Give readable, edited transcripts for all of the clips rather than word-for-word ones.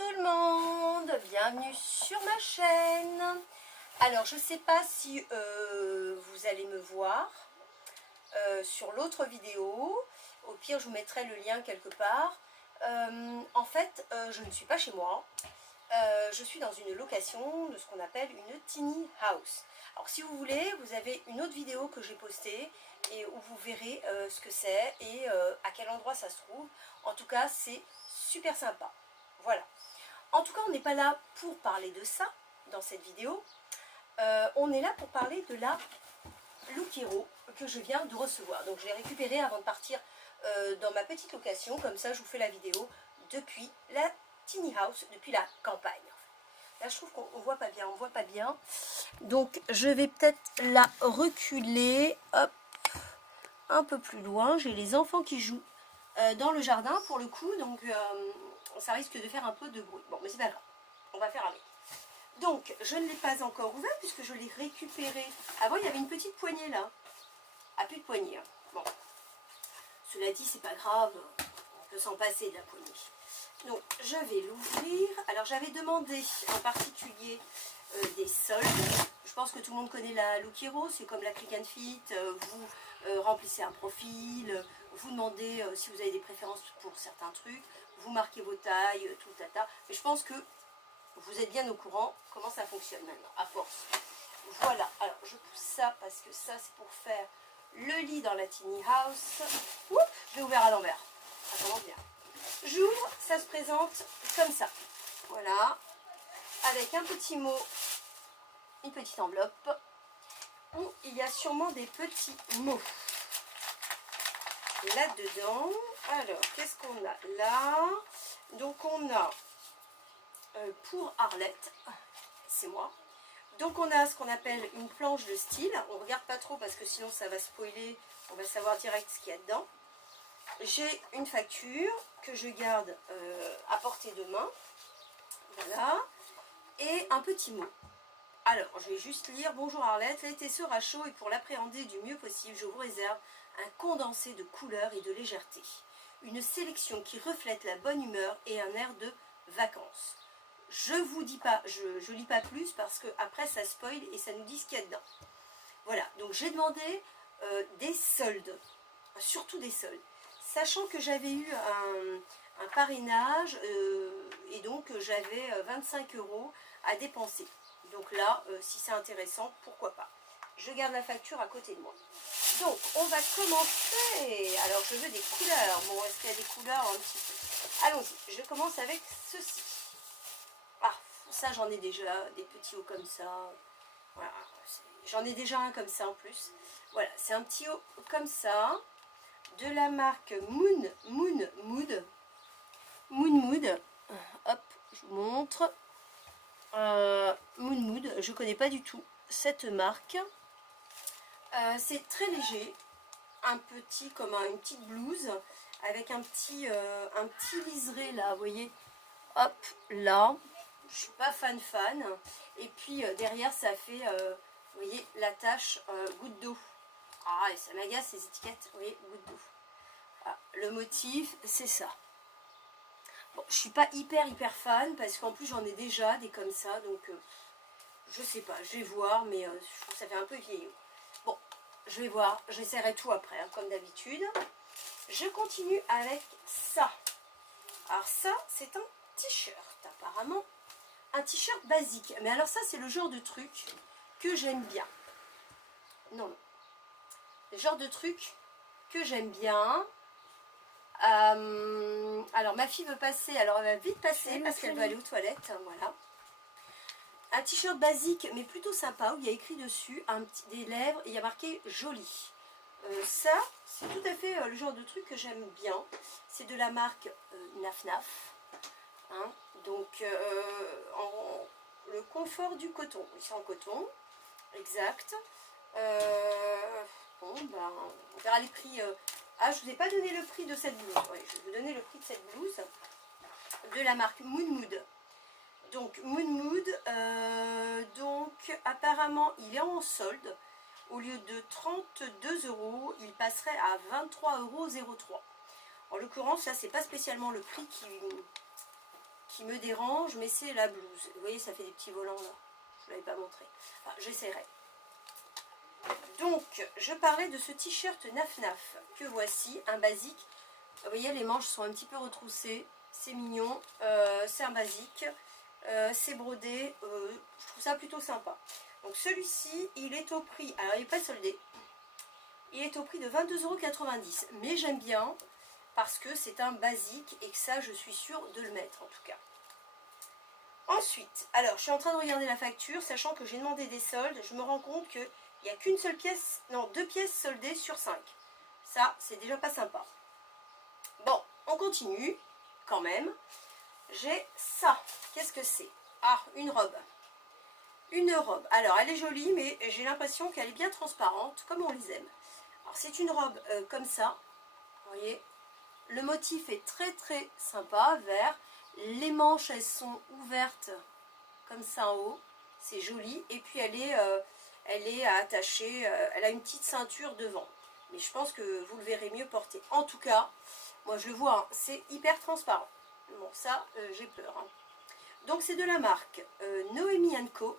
tout le monde, bienvenue sur ma chaîne. Alors je ne sais pas si vous allez me voir sur l'autre vidéo, au pire je vous mettrai le lien quelque part. En fait je ne suis pas chez moi, je suis dans une location de ce qu'on appelle une tiny house. Alors si vous voulez, vous avez une autre vidéo que j'ai postée et où vous verrez ce que c'est et à quel endroit ça se trouve. En tout cas c'est super sympa. Voilà. En tout cas, on n'est pas là pour parler de ça dans cette vidéo. On est là pour parler de la Look Hero que je viens de recevoir. Donc, je l'ai récupérée avant de partir dans ma petite location. Comme ça, je vous fais la vidéo depuis la tiny house, depuis la campagne. Là, je trouve qu'on voit pas bien. On voit pas bien. Donc, je vais peut-être la reculer. Hop, un peu plus loin. J'ai les enfants qui jouent dans le jardin pour le coup. Donc, ça risque de faire un peu de bruit. Bon, mais c'est pas grave, on va faire avec. Donc, je ne l'ai pas encore ouvert puisque je l'ai récupéré. Avant, il y avait une petite poignée là. Ah, plus de poignée. Hein. Bon, cela dit, c'est pas grave, on peut s'en passer de la poignée. Donc, je vais l'ouvrir. Alors, j'avais demandé en particulier des soldes. Je pense que tout le monde connaît la Look Hero, c'est comme la Click and Fit. Vous remplissez un profil, vous demandez si vous avez des préférences pour certains trucs. Vous marquez vos tailles, tout tata. Mais je pense que vous êtes bien au courant comment ça fonctionne maintenant, à force. Voilà, alors je pousse ça parce que ça c'est pour faire le lit dans la tiny house. Oups, je l'ai ouvert à l'envers. Ça commence bien. J'ouvre, ça se présente comme ça. Voilà, avec un petit mot, une petite enveloppe, où il y a sûrement des petits mots. Là-dedans, alors, qu'est-ce qu'on a là? Donc, on a, pour Arlette, c'est moi. Donc, on a ce qu'on appelle une planche de style. On ne regarde pas trop parce que sinon, ça va spoiler. On va savoir direct ce qu'il y a dedans. J'ai une facture que je garde à portée de main. Voilà. Et un petit mot. Alors, je vais juste lire. Bonjour Arlette, l'été sera chaud et pour l'appréhender du mieux possible, je vous réserve un condensé de couleurs et de légèreté. Une sélection qui reflète la bonne humeur et un air de vacances. Je vous dis pas, je lis pas plus parce que après ça spoil et ça nous dit ce qu'il y a dedans. Voilà, donc j'ai demandé des soldes, surtout des soldes. Sachant que j'avais eu un parrainage et donc j'avais 25 € à dépenser. Donc là, si c'est intéressant, pourquoi pas. Je garde la facture à côté de moi. Donc, on va commencer. Alors, je veux des couleurs. Bon, est-ce qu'il y a des couleurs un petit peu? Allons-y. Je commence avec ceci. Ah, ça, j'en ai déjà. Des petits hauts comme ça. Voilà. J'en ai déjà un comme ça en plus. Voilà, c'est un petit haut comme ça. De la marque Moon Mood. Hop, je vous montre. Moon Mood, je connais pas du tout cette marque. C'est très léger, un petit comme une petite blouse avec un petit liseré là, vous voyez, hop là. Je suis pas fan et puis derrière ça fait vous voyez la tache goutte d'eau. Ah, et ça m'agace ces étiquettes, vous voyez, goutte d'eau. Ah, le motif c'est ça. Bon, je suis pas hyper fan parce qu'en plus j'en ai déjà des comme ça, donc je sais pas, je vais voir, mais je trouve que ça fait un peu vieillot. Bon, je vais voir, j'essaierai tout après, hein, comme d'habitude. Je continue avec ça. Alors ça, c'est un t-shirt, apparemment. Un t-shirt basique. Mais alors ça, c'est le genre de truc que j'aime bien. Non. Le genre de truc que j'aime bien. Alors ma fille veut passer, alors elle va vite passer parce qu'elle doit aller aux toilettes, voilà. Un t-shirt basique mais plutôt sympa où il y a écrit dessus des lèvres et il y a marqué joli. Ça c'est tout à fait le genre de truc que j'aime bien. C'est de la marque Naf Naf, hein. Donc le confort du coton, c'est en coton, exact. Bon ben on verra les prix. Ah, je ne vous ai pas donné le prix de cette blouse. Ouais, je vais vous donner le prix de cette blouse de la marque Moon Mood. Donc, Moon Mood, donc apparemment, il est en solde. Au lieu de 32 €, il passerait à 23,03 €. En l'occurrence, là, c'est pas spécialement le prix qui me dérange, mais c'est la blouse. Vous voyez, ça fait des petits volants là. Je ne l'avais pas montré. Enfin, j'essaierai. Donc, je parlais de ce t-shirt Naf Naf que voici, un basique. Vous voyez, les manches sont un petit peu retroussées. C'est mignon. C'est un basique. C'est brodé. Je trouve ça plutôt sympa. Donc, celui-ci, il est au prix. Alors, il n'est pas soldé. Il est au prix de 22,90 €. Mais j'aime bien parce que c'est un basique et que ça, je suis sûre de le mettre en tout cas. Ensuite, alors, je suis en train de regarder la facture, sachant que j'ai demandé des soldes. Je me rends compte qu'il n'y a qu'une seule pièce, non, 2 pièces soldées sur 5. Ça, c'est déjà pas sympa. Bon, on continue quand même. J'ai ça. Qu'est-ce que c'est? Ah, une robe. Une robe. Alors, elle est jolie, mais j'ai l'impression qu'elle est bien transparente, comme on les aime. Alors, c'est une robe comme ça. Vous voyez, le motif est très très sympa, vert. Les manches, elles sont ouvertes comme ça en haut. C'est joli. Et puis, elle est attachée. Elle a une petite ceinture devant. Mais je pense que vous le verrez mieux porter. En tout cas, moi je le vois, hein, c'est hyper transparent. Bon, ça, j'ai peur. Hein. Donc, c'est de la marque Noémie & Co.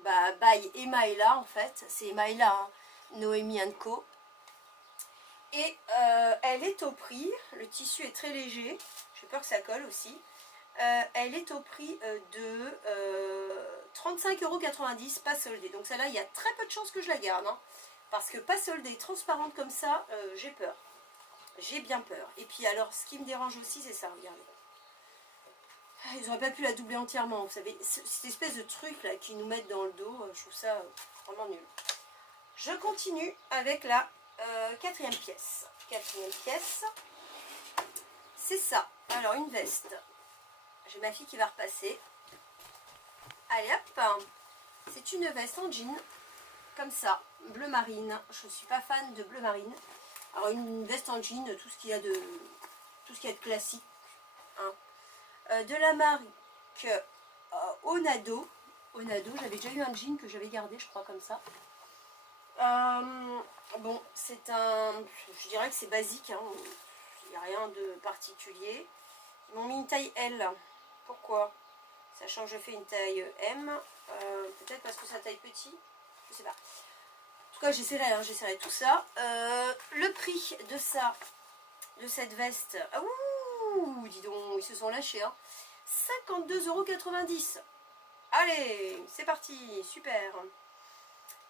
Bah, by Emma et là, en fait. C'est Emma et là, hein, Noémie & Co. Et elle est au prix, le tissu est très léger, j'ai peur que ça colle aussi. Elle est au prix de 35,90 €, pas soldée. Donc celle-là, il y a très peu de chances que je la garde. Hein, parce que pas soldée, transparente comme ça, j'ai peur. J'ai bien peur. Et puis alors, ce qui me dérange aussi, c'est ça, regardez. Ils n'auraient pas pu la doubler entièrement, vous savez. Cette espèce de truc là qu'ils nous mettent dans le dos, je trouve ça vraiment nul. Je continue avec la quatrième pièce. Quatrième pièce, c'est ça. Alors, une veste. J'ai ma fille qui va repasser. Allez, hop. C'est une veste en jean, comme ça, bleu marine. Je ne suis pas fan de bleu marine. Alors, une veste en jean, tout ce qu'il y a de classique. Hein. De la marque Onado. Onado, j'avais déjà eu un jean que j'avais gardé, je crois, comme ça. Bon, c'est un... Je dirais que c'est basique, hein. Il n'y a rien de particulier. Ils m'ont mis une taille L. Pourquoi? Sachant que je fais une taille M. Peut-être parce que ça taille petit. Je sais pas. En tout cas, j'essaierai, hein, j'essaierai tout ça. Le prix de ça, de cette veste... Ah, ouh, dis donc, ils se sont lâchés. Hein. 52,90 €. Allez, c'est parti. Super.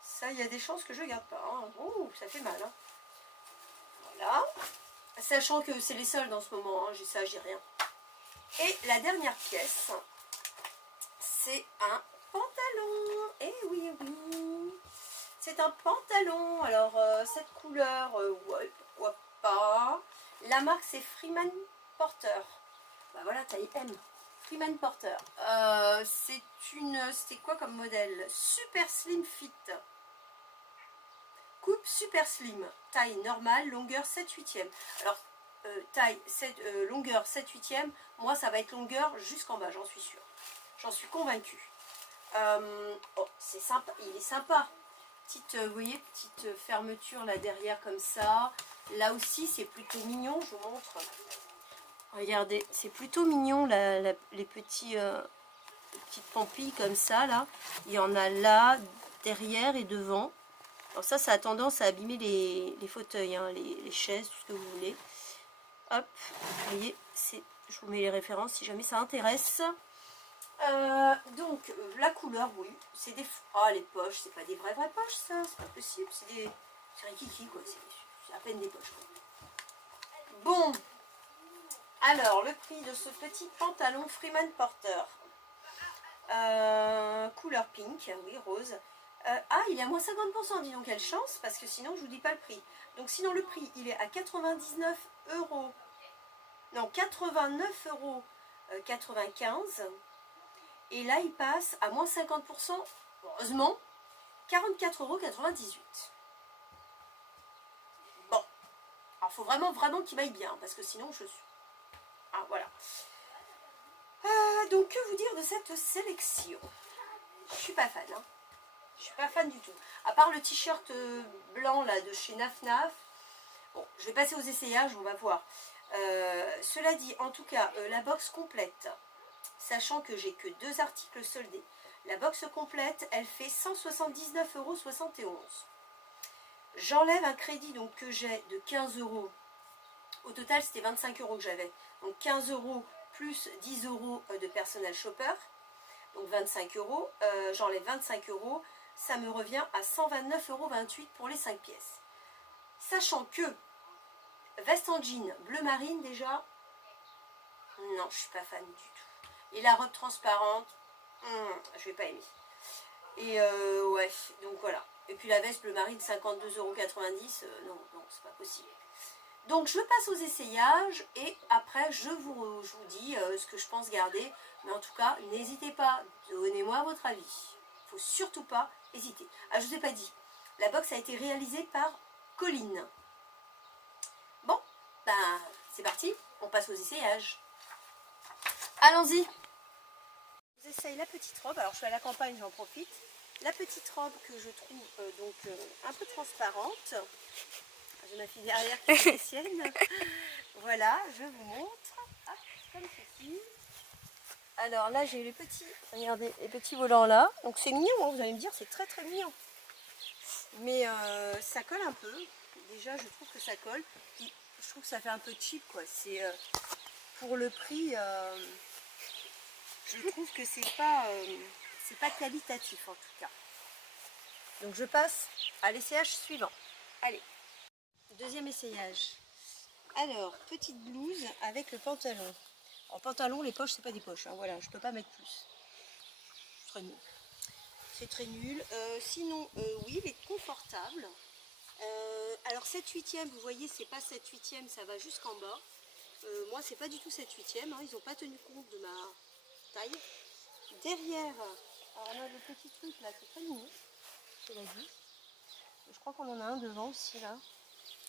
Ça, il y a des chances que je ne garde pas. Hein. Oh, ça fait mal. Hein. Voilà. Sachant que c'est les soldes en ce moment. Hein. Ça, j'ai rien. Et la dernière pièce, c'est un pantalon. Eh oui, oui. C'est un pantalon. Alors, cette couleur, ouais, pourquoi pas. La marque, c'est Freeman Porter. Bah voilà, taille M. Freeman Porter. C'était quoi comme modèle? Super Slim Fit. Coupe super slim, taille normale, longueur 7/8. Alors, taille longueur 7/8, moi ça va être longueur jusqu'en bas, j'en suis sûre. J'en suis convaincue. Oh, c'est sympa, il est sympa. Petite, vous voyez, petite fermeture là derrière comme ça. Là aussi, c'est plutôt mignon, je vous montre. Regardez, c'est plutôt mignon les petites pampilles comme ça là. Il y en a là, derrière et devant. Alors ça a tendance à abîmer les fauteuils, hein, les chaises, tout ce que vous voulez. Hop, vous voyez, je vous mets les références si jamais ça intéresse. Donc, la couleur, oui, c'est des... Ah, les poches, c'est pas des vraies poches, ça, c'est pas possible. C'est rikiki, quoi, c'est à peine des poches, quoi. Bon, alors, le prix de ce petit pantalon Freeman Porter. Couleur pink, oui, rose. Ah, il est à moins 50%, dis donc, quelle chance, parce que sinon, je vous dis pas le prix. Donc, sinon, le prix, il est à 99 €. Non, 89,95 €. Et là, il passe à moins 50%, heureusement, 44,98 €. Bon. Alors, il faut vraiment qu'il m'aille bien, parce que sinon, je suis... Ah, voilà. Donc, que vous dire de cette sélection? Je suis pas fan, hein. Je suis pas fan du tout. À part le t-shirt blanc là de chez Naf Naf. Bon, je vais passer aux essayages, on va voir. Cela dit, en tout cas, la box complète, sachant que j'ai que 2 articles soldés, la box complète, elle fait 179,71 €. J'enlève un crédit donc, que j'ai de 15 €. Au total, c'était 25 € que j'avais. Donc 15 € plus 10 € de personnel shopper. Donc 25 €. J'enlève 25 €. Ça me revient à 129,28 € pour les 5 pièces. Sachant que veste en jean bleu marine déjà, non, je suis pas fan du tout. Et la robe transparente, je vais pas aimer. Et ouais, donc voilà. Et puis la veste bleu marine, 52,90 €, non, c'est pas possible. Donc je passe aux essayages et après je vous dis ce que je pense garder. Mais en tout cas, n'hésitez pas, donnez-moi votre avis. Il ne faut surtout pas hésiter. Ah, je ne vous ai pas dit, la box a été réalisée par Colline. Bon, ben c'est parti, on passe aux essayages. Allons-y. Je vous essaye la petite robe, alors je suis à la campagne, j'en profite. La petite robe que je trouve un peu transparente. J'ai ma fille derrière qui fait les siennes. Voilà, je vous montre. Ah, comme ceci. Alors là, j'ai les petits, regardez, les petits volants là. Donc c'est mignon, hein, vous allez me dire, c'est très très mignon. Mais ça colle un peu. Déjà, je trouve que ça colle. Puis, je trouve que ça fait un peu cheap, quoi. C'est pour le prix, je trouve que c'est pas qualitatif en tout cas. Donc je passe à l'essayage suivant. Allez. Deuxième essayage. Alors, petite blouse avec le pantalon. En pantalon, les poches, c'est pas des poches. Hein, voilà, je peux pas mettre plus. Très nul. C'est très nul. Sinon, oui, il est confortable. Alors, 7/8e, vous voyez, c'est pas 7/8e, ça va jusqu'en bas. Moi, c'est pas du tout 7/8e. Hein, ils n'ont pas tenu compte de ma taille. Derrière, alors on a le petit truc là, c'est très mignon. Cela dit. Je crois qu'on en a un devant aussi là.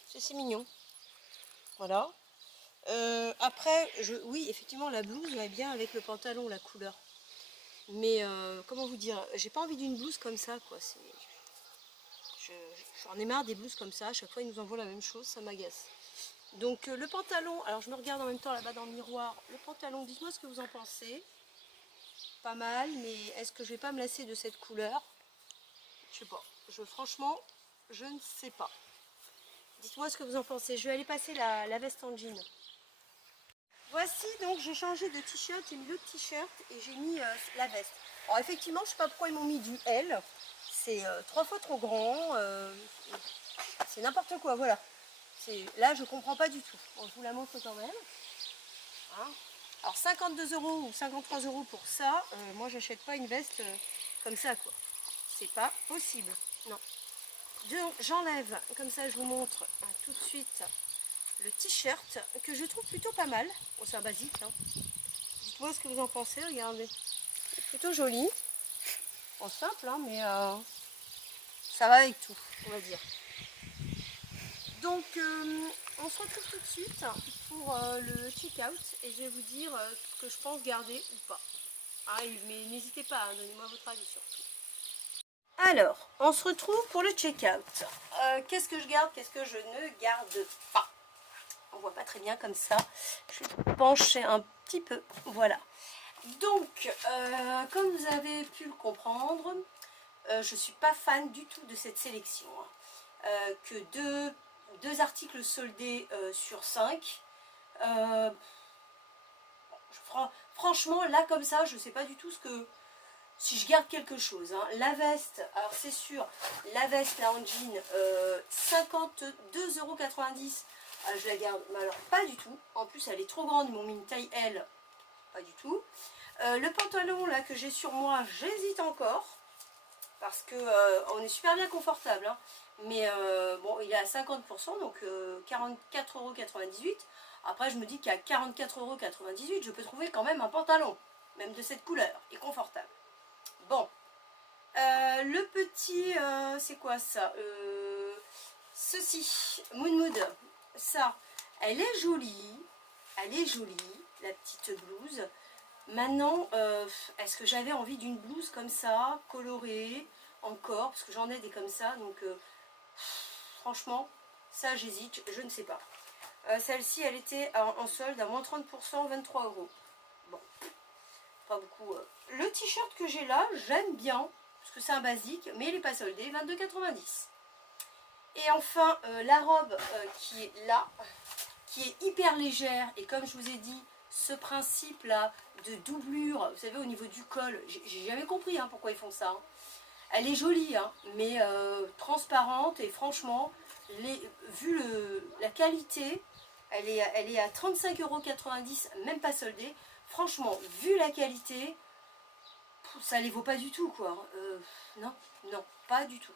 C'est mignon. Voilà. Après, oui, effectivement, la blouse va bien avec le pantalon, la couleur. Mais, comment vous dire, j'ai pas envie d'une blouse comme ça, quoi. J'en ai marre des blouses comme ça. À chaque fois, ils nous envoient la même chose, ça m'agace. Donc, le pantalon, alors je me regarde en même temps là-bas dans le miroir. Le pantalon, dites-moi ce que vous en pensez. Pas mal, mais est-ce que je vais pas me lasser de cette couleur? Je sais pas. Franchement, je ne sais pas. Dites-moi ce que vous en pensez. Je vais aller passer la veste en jean. Voici, donc j'ai changé de t-shirt, j'ai mis le t-shirt et j'ai mis la veste. Alors effectivement, je ne sais pas pourquoi ils m'ont mis du L. C'est 3 fois trop grand. C'est n'importe quoi, voilà. Là, je comprends pas du tout. Bon, je vous la montre quand même. Hein, alors 52 € ou 53 € pour ça. Moi, j'achète pas une veste comme ça, quoi. C'est pas possible. Non. J'enlève, comme ça je vous montre tout de suite le t-shirt que je trouve plutôt pas mal. Bon, c'est un basique. Hein. Dites-moi ce que vous en pensez, regardez. C'est plutôt joli. En simple, hein, mais ça va avec tout, on va dire. Donc, on se retrouve tout de suite pour le check-out et je vais vous dire ce que je pense garder ou pas. Ah, mais n'hésitez pas, hein, donnez-moi votre avis surtout. Alors, on se retrouve pour le check-out. Qu'est-ce que je garde, qu'est-ce que je ne garde pas? On voit pas très bien comme ça. Je vais pencher un petit peu. Voilà. Donc, comme vous avez pu le comprendre, je ne suis pas fan du tout de cette sélection. Que deux articles soldés sur 5. Franchement, là comme ça, je ne sais pas du tout si je garde quelque chose. Hein. La veste, alors c'est sûr, la veste là en jean, 52,90 €. Je la garde, mais alors pas du tout. En plus, elle est trop grande, ils m'ont mis une taille L. Pas du tout. Le pantalon là que j'ai sur moi, j'hésite encore. Parce que on est super bien confortable. Hein. Mais bon, il est à 50%, donc 44,98 €. Après, je me dis qu'à 44,98 €, je peux trouver quand même un pantalon. Même de cette couleur. Et confortable. Bon. Le petit, c'est quoi ça? Ceci, Moon Mood. Ça, elle est jolie. Elle est jolie, la petite blouse. Maintenant, est-ce que j'avais envie d'une blouse comme ça, colorée, encore? Parce que j'en ai des comme ça, donc franchement, ça j'hésite, je ne sais pas. Celle-ci, elle était en solde à moins 30%, 23 €. Bon, pas beaucoup. Le t-shirt que j'ai là, j'aime bien, parce que c'est un basique, mais il n'est pas soldé, 22,90 €. Et enfin, la robe qui est là, qui est hyper légère, et comme je vous ai dit, ce principe là de doublure, vous savez, au niveau du col, j'ai jamais compris hein, pourquoi ils font ça. Hein. Elle est jolie, hein, mais transparente, et franchement, vu la qualité, elle est à 35,90 €, même pas soldée. Franchement, vu la qualité, ça les vaut pas du tout, quoi. Non, non, pas du tout.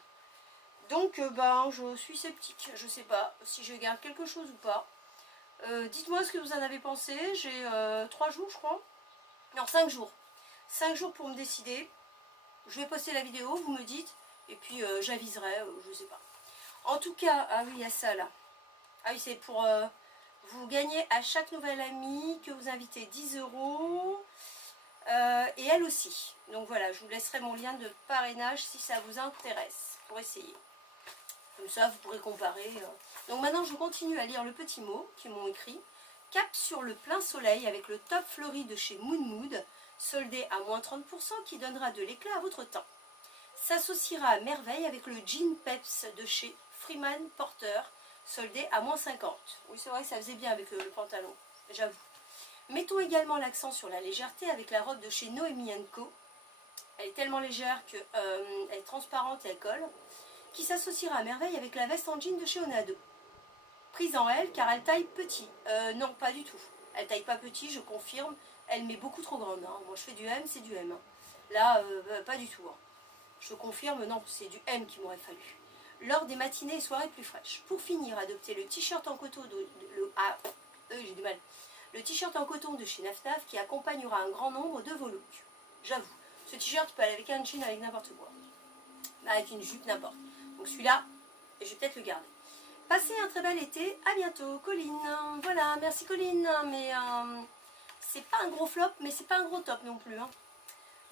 Donc, ben, je suis sceptique. Je sais pas si je garde quelque chose ou pas. Dites-moi ce que vous en avez pensé. J'ai 3 jours, je crois. Non, 5 jours. 5 jours pour me décider. Je vais poster la vidéo, vous me dites. Et puis, j'aviserai, je sais pas. En tout cas, ah oui, il y a ça, là. Ah oui, c'est pour... vous gagnez à chaque nouvelle amie que vous invitez 10 €. Et elle aussi. Donc voilà, je vous laisserai mon lien de parrainage si ça vous intéresse, pour essayer. Comme ça, vous pourrez comparer. Donc maintenant, je continue à lire le petit mot qu'ils m'ont écrit. Cap sur le plein soleil avec le top fleuri de chez Moon Mood, soldé à moins 30%, qui donnera de l'éclat à votre teint. S'associera à merveille avec le jean peps de chez Freeman Porter, soldé à moins 50. Oui, c'est vrai que ça faisait bien avec le pantalon, j'avoue. Mettons également l'accent sur la légèreté avec la robe de chez Noémie & Co. Elle est tellement légère qu'elle est transparente et elle colle. Qui s'associera à merveille avec la veste en jean de chez Onado. Prise en L car elle taille petit. Non, pas du tout. Elle taille pas petit, je confirme. Elle m'est beaucoup trop grande. Hein. Moi, je fais du M, c'est du M. Hein. Là, pas du tout. Hein. Je confirme, non, c'est du M qu'il m'aurait fallu. Lors des matinées et soirées plus fraîches. Pour finir, adoptez le t-shirt en coton j'ai du mal. Le t-shirt en coton de chez Naf Naf qui accompagnera un grand nombre de vos looks. J'avoue, ce t-shirt peut aller avec un jean, avec n'importe quoi. Avec une jupe, n'importe. Donc celui-là, je vais peut-être le garder. Passez un très bel été. À bientôt, Colline. Voilà, merci Colline. Mais c'est pas un gros flop, mais c'est pas un gros top non plus. Hein.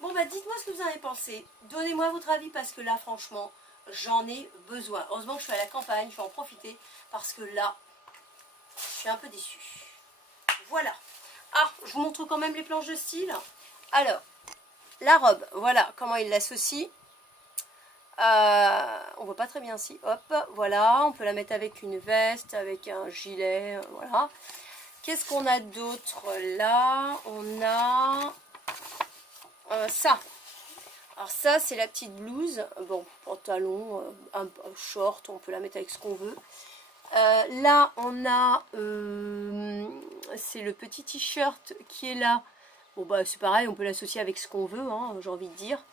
Bon, bah dites-moi ce que vous en avez pensé. Donnez-moi votre avis parce que là, franchement, j'en ai besoin. Heureusement que je suis à la campagne, je vais en profiter parce que là, je suis un peu déçue. Voilà. Ah, je vous montre quand même les planches de style. Alors, la robe, voilà comment il l'associe. On voit pas très bien si, hop, voilà, on peut la mettre avec une veste, avec un gilet, voilà. Qu'est-ce qu'on a d'autre là? On a ça. Alors ça, c'est la petite blouse, bon, pantalon, un short, on peut la mettre avec ce qu'on veut. Là, on a, c'est le petit t-shirt qui est là. Bon, bah c'est pareil, on peut l'associer avec ce qu'on veut, hein, j'ai envie de dire.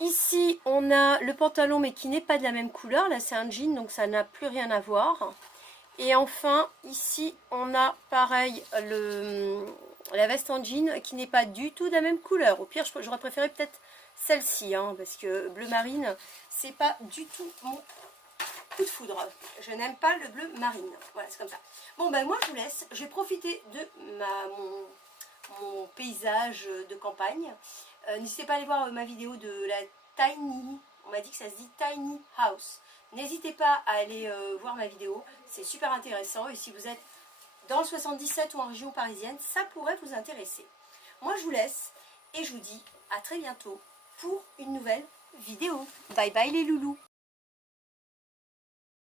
Ici, on a le pantalon, mais qui n'est pas de la même couleur. Là, c'est un jean, donc ça n'a plus rien à voir. Et enfin, ici, on a pareil la veste en jean qui n'est pas du tout de la même couleur. Au pire, j'aurais préféré peut-être celle-ci, hein, parce que bleu marine, c'est pas du tout mon coup de foudre. Je n'aime pas le bleu marine. Voilà, c'est comme ça. Bon, ben moi, je vous laisse. Je vais profiter de mon paysage de campagne. N'hésitez pas à aller voir ma vidéo de la Tiny, on m'a dit que ça se dit Tiny House. N'hésitez pas à aller voir ma vidéo, c'est super intéressant. Et si vous êtes dans le 77 ou en région parisienne, ça pourrait vous intéresser. Moi, je vous laisse et je vous dis à très bientôt pour une nouvelle vidéo. Bye bye les loulous.